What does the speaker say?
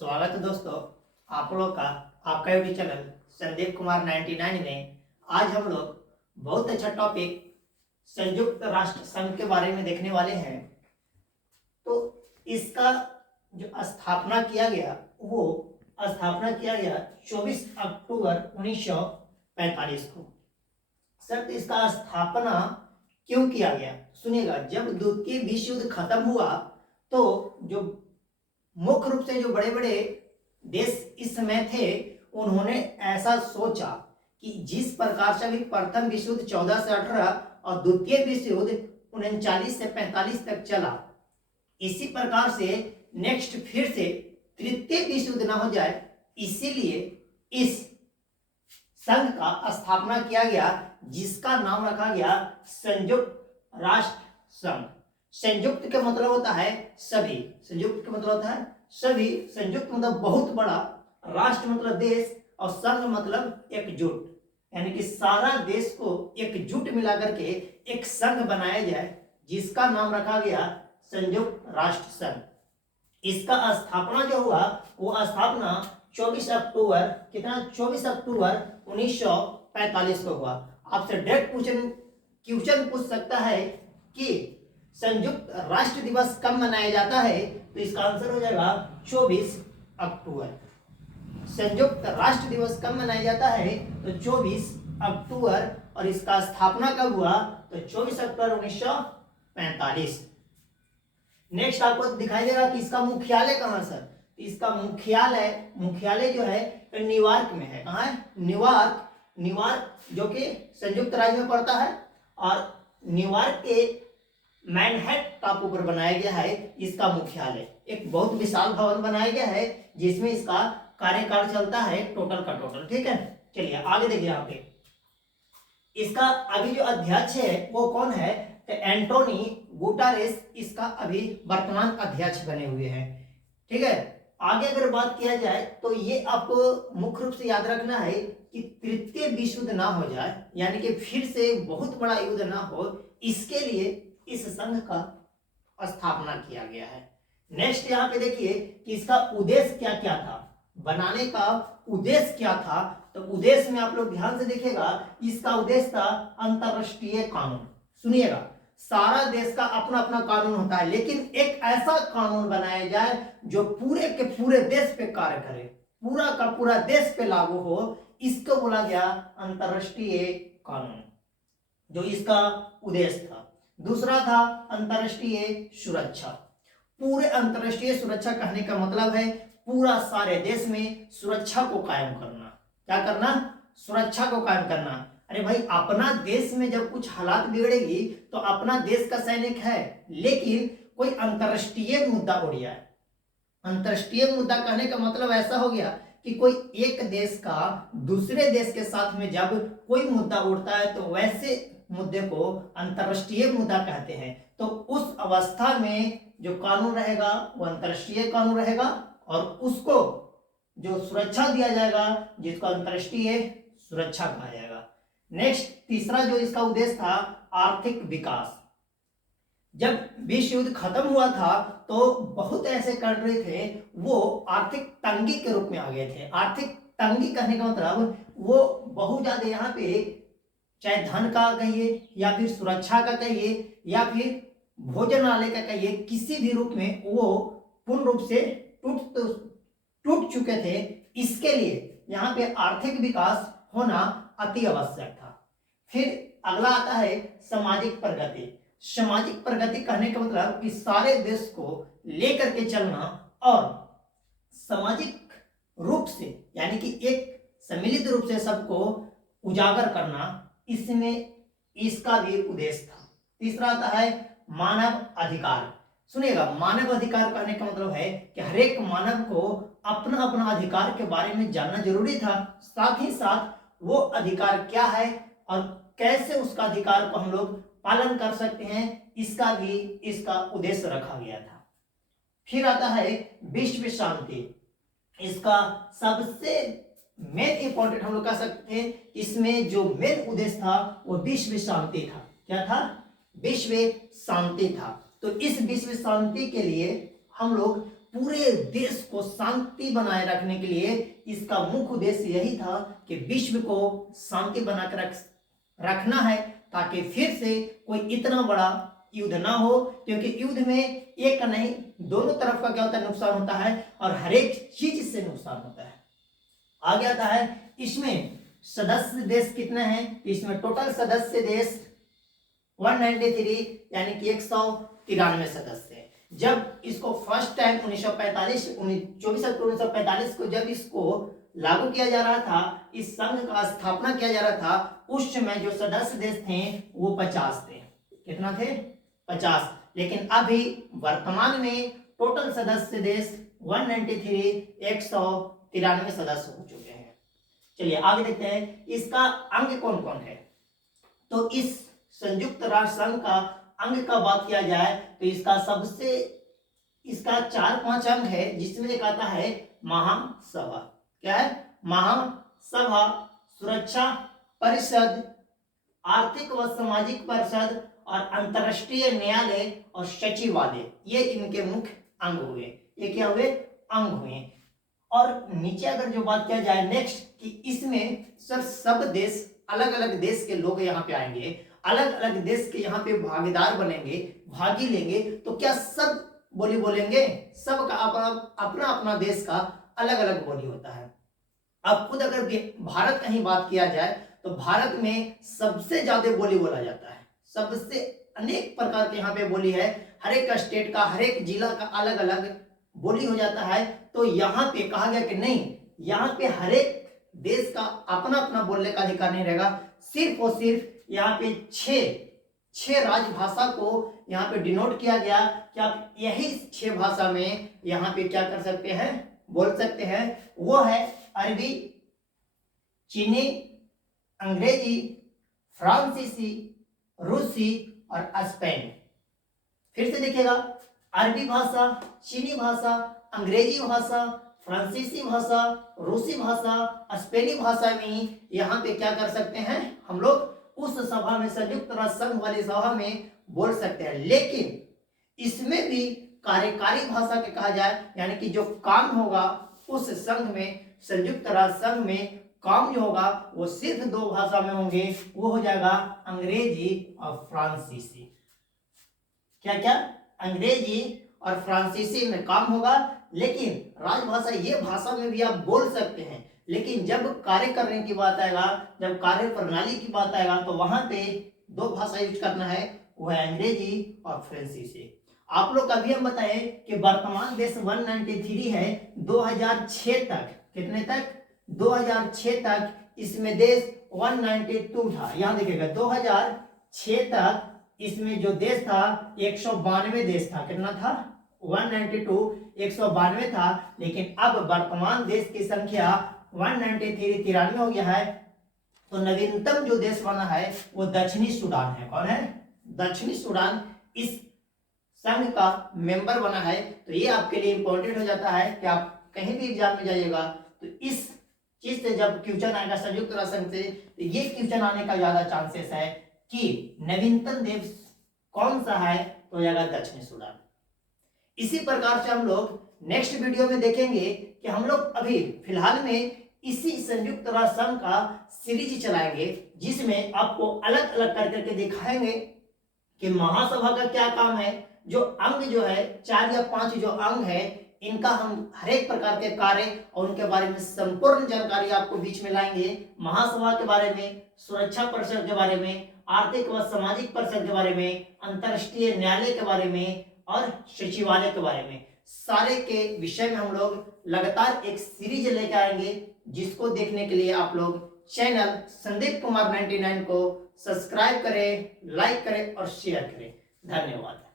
स्वागत है दोस्तों, आप लोग का आपका यूट्यूब चैनल संदीप कुमार 99 में। आज हम लोग बहुत अच्छा टॉपिक संयुक्त राष्ट्र संघ के बारे में देखने वाले हैं। तो इसका जो स्थापना किया गया वो स्थापना किया गया 24 अक्टूबर 1945 को। सर, तो इसका स्थापना क्यों किया गया? सुनिएगा, जब द्वितीय विश्व युद्ध खत्म हुआ तो जो मुख्य रूप से जो बड़े बड़े देश इस समय थे उन्होंने ऐसा सोचा कि जिस प्रकार से अभी प्रथम विश्व युद्ध 14 से 18 और द्वितीय विश्व युद्ध 39 से 45 तक चला, इसी प्रकार से नेक्स्ट फिर से तृतीय विश्व युद्ध ना हो जाए, इसीलिए इस संघ का स्थापना किया गया, जिसका नाम रखा गया संयुक्त राष्ट्र संघ। संयुक्त का मतलब होता है सभी, संयुक्त का मतलब होता है सभी, संयुक्त मतलब बहुत बड़ा, राष्ट्र मतलब देश और संघ मतलब एकजुट, यानी कि सारा देश को एकजुट मिलाकर के एक संघ बनाया जाए, जिसका नाम रखा गया संयुक्त राष्ट्र संघ। इसका स्थापना जो हुआ वो स्थापना 24 अक्टूबर 1945 को हुआ। आपसे डायरेक्ट क्वेश्चन पूछ सकता है कि संयुक्त राष्ट्र दिवस कब मनाया जाता है, तो इसका आंसर हो जाएगा 24 अक्टूबर। संयुक्त राष्ट्र दिवस कब मनाया जाता है, तो 24 अक्टूबर, और इसका स्थापना कब हुआ, तो 24 अक्टूबर 1945। नेक्स्ट आपको दिखाई देगा कि इसका मुख्यालय कहाँ सर? इसका मुख्यालय जो है न्यूयॉर्क में है। कहाँ है? न्यूयॉर्क जो कि संयुक्त राज्य में पड़ता है, और न्यूयॉर्क के मैनहट्टन टापू पर बनाया गया है इसका मुख्यालय। एक बहुत विशाल भवन बनाया गया है जिसमें इसका कार्यकाल चलता है टोटल का टोटल। ठीक है, चलिए आगे देखिए। यहाँ पे इसका अभी जो अध्यक्ष है वो कौन है? तो एंटोनी गुटारेस इसका अभी वर्तमान अध्यक्ष बने हुए हैं। ठीक है, आगे अगर बात किया जाए तो ये आपको मुख्य रूप से याद रखना है कि तृतीय विश्व युद्ध ना हो जाए, यानी कि फिर से बहुत बड़ा युद्ध ना हो, इसके लिए इस संघ का स्थापना किया गया है। नेक्स्ट यहाँ पे देखिए कि इसका उद्देश्य क्या क्या था, बनाने का उद्देश्य क्या था। तो उद्देश्य में आप लोग ध्यान से देखिएगा, इसका उद्देश्य था अंतरराष्ट्रीय कानून। सुनिएगा, सारा देश का अपना अपना कानून होता है, लेकिन एक ऐसा कानून बनाया जाए जो पूरे के पूरे देश पे कार्य करे, पूरा का पूरा देश पे लागू हो, इसको बोला गया अंतरराष्ट्रीय कानून, जो इसका उद्देश्य था। दूसरा था अंतरराष्ट्रीय सुरक्षा। पूरे अंतरराष्ट्रीय सुरक्षा कहने का मतलब है पूरा सारे देश में सुरक्षा को कायम करना। क्या करना? सुरक्षा को कायम करना। अरे भाई, अपना देश में जब कुछ हालात बिगड़ेगी तो अपना देश का सैनिक है, लेकिन कोई अंतरराष्ट्रीय मुद्दा उड़ जाए। अंतरराष्ट्रीय मुद्दा कहने का मतलब ऐसा हो गया कि कोई एक देश का दूसरे देश के साथ में जब कोई मुद्दा उठता है तो वैसे मुद्दे को अंतरराष्ट्रीय मुद्दा कहते हैं। तो उस अवस्था में जो कानून रहेगा वो अंतरराष्ट्रीय कानून रहेगा, और उसको जो सुरक्षा दिया जाएगा जिसको अंतरराष्ट्रीय सुरक्षा कहा जाएगा। नेक्स्ट, तीसरा जो इसका उद्देश्य था आर्थिक विकास। जब विश्व युद्ध खत्म हुआ था तो बहुत ऐसे कंट्री थे वो आर्थिक तंगी के रूप में आ गए थे। आर्थिक तंगी कहने का मतलब वो बहुत ज्यादा यहाँ पे चाहे धन का कहिए या फिर सुरक्षा का कहिए या फिर भोजनालय का कहिए, किसी भी रूप में वो पूर्ण रूप से टूट चुके थे। इसके लिए यहाँ पे आर्थिक विकास होना अति आवश्यक था। फिर अगला आता है सामाजिक प्रगति। सामाजिक प्रगति कहने का मतलब कि सारे देश को लेकर के चलना और सामाजिक रूप से, यानी कि एक सम्मिलित रूप से सबको उजागर करना, इसमें इसका भी उद्देश्य था। तीसरा आता है मानव अधिकार। सुनिएगा, मानव अधिकार कहने का मतलब है कि हर एक मानव को अपना अपना अधिकार के बारे में जानना जरूरी था, साथ ही साथ वो अधिकार क्या है और कैसे उसका अधिकार को हम लोग पालन कर सकते हैं, इसका भी इसका उद्देश्य रखा गया था। फिर आता है विश्व शांति। इसका सबसे मेन इंपॉर्टेंट हम लोग कह सकते हैं, इसमें जो मेन उद्देश्य था वो विश्व शांति था। क्या था? विश्व शांति था। तो इस विश्व शांति के लिए हम लोग पूरे देश को शांति बनाए रखने के लिए इसका मुख्य उद्देश्य यही था कि विश्व को शांति बनाकर रखना है, ताकि फिर से कोई इतना बड़ा युद्ध ना हो, क्योंकि युद्ध में एक का नहीं दोनों तरफ का क्या होता है, नुकसान होता है, और हर एक चीज से नुकसान होता है। आगे आता है इसमें सदस्य देश कितने हैं, इसमें टोटल सदस्य देश 193 यानी कि 193 सदस्य है। जब इसको फर्स्ट टाइम 1945 24 अक्टूबर 1945 को जब इसको लागू किया जा रहा था, इस संघ का स्थापना किया जा रहा था, उस समय जो सदस्य देश थे वो 50 थे। कितना थे? 50। लेकिन अभी वर्तमान में टोटल सदस्य देश 193 193 सदस्य हो चुके हैं। चलिए आगे देखते हैं इसका अंग कौन कौन है। तो इस संयुक्त राष्ट्र संघ का अंग का बात किया जाए तो इसका 4-5 अंग है, जिसमें एक आता है महासभा। क्या है? महासभा, सुरक्षा परिषद, आर्थिक व सामाजिक परिषद और अंतरराष्ट्रीय न्यायालय और सचिवालय, ये इनके मुख्य अंग हुए। ये क्या हुए? अंग हुए। और नीचे अगर जो बात किया जाए नेक्स्ट कि इसमें सब देश, अलग अलग देश के लोग यहाँ पे आएंगे, अलग अलग देश के यहाँ पे भागीदार बनेंगे, भागी लेंगे, तो क्या सब बोली बोलेंगे? सबका अपना अपना देश का अलग अलग बोली होता है। अब खुद अगर भारत का ही बात किया जाए तो भारत में सबसे ज्यादा बोली बोला जाता है, सबसे अनेक प्रकार के यहाँ पे बोली है, हर एक स्टेट का, हर एक जिला का अलग अलग बोली हो जाता है। तो यहाँ पे कहा गया कि नहीं, यहाँ पे हर एक देश का अपना अपना बोलने का अधिकार नहीं रहेगा, सिर्फ और सिर्फ यहाँ पे छह राजभाषा को यहाँ पे डिनोट किया गया कि आप यही 6 भाषा में यहाँ पे क्या कर सकते हैं, बोल सकते हैं। वो है अरबी, चीनी, अंग्रेजी, फ्रांसीसी, रूसी और स्पेन। फिर से देखिएगा, अरबी भाषा, चीनी भाषा, अंग्रेजी भाषा, फ्रांसीसी भाषा, रूसी भाषा, स्पेनी भाषा में यहाँ पे क्या कर सकते हैं हम लोग, उस सभा में, संयुक्त राष्ट्र संघ वाली सभा में बोल सकते हैं। लेकिन इसमें भी कार्यकारी भाषा के कहा जाए, यानी कि जो काम होगा उस संघ में, संयुक्त राष्ट्र संघ में काम जो होगा वो सिर्फ 2 भाषा में होंगे, वो हो जाएगा अंग्रेजी और फ्रांसीसी। क्या क्या? अंग्रेजी और फ्रांसीसी में काम होगा, लेकिन राजभाषा ये भाषा में भी आप बोल सकते हैं, लेकिन जब कार्य करने की बात आएगा, जब कार्य प्रणाली की बात आएगा, तो वहां पे 2 भाषा यूज करना है, वो है अंग्रेजी और फ्रांसीसी। आप लोग अभी हम बताएं कि वर्तमान देश 193 है 2006 तक। कितने तक? 2006 तक इसमें देश 192 था। यहाँ देखिएगा 2006 तक इसमें जो देश था 192 देश था। कितना था? 192, 192 था। लेकिन अब वर्तमान देश की संख्या 193 93 हो गया है। तो नवीनतम जो देश बना है वो दक्षिणी सूडान है। कौन है? दक्षिणी सूडान इस संघ का मेंबर बना है। तो ये आपके लिए इंपॉर्टेंट हो जाता है कि आप कहीं भी एग्जाम में जाइएगा तो इस चीज से जब क्वेश्चन आएगा संयुक्त राष्ट्र संघ से, तो ये क्वेश्चन आने का ज्यादा चांसेस है कि नवीनतम देश कौन सा है, तो हो जाएगा दक्षिणी सूडान। इसी प्रकार से हम लोग नेक्स्ट वीडियो में देखेंगे कि हम लोग अभी फिलहाल में इसी संयुक्त राष्ट्र संघ का सीरीज चलाएंगे, जिसमें आपको अलग अलग करके दिखाएंगे कि महासभा का क्या काम है, जो अंग जो है 4 या 5 जो अंग है, इनका हम हर एक प्रकार के कार्य और उनके बारे में संपूर्ण जानकारी आपको बीच में लाएंगे। महासभा के बारे में, सुरक्षा परिषद के बारे में, आर्थिक व सामाजिक परिषद के बारे में, अंतरराष्ट्रीय न्यायालय के बारे में और सचिवालय के बारे में, सारे के विषय में हम लोग लगातार एक सीरीज लेकर आएंगे, जिसको देखने के लिए आप लोग चैनल संदीप कुमार 99 को सब्सक्राइब करें, लाइक करें और शेयर करें। धन्यवाद।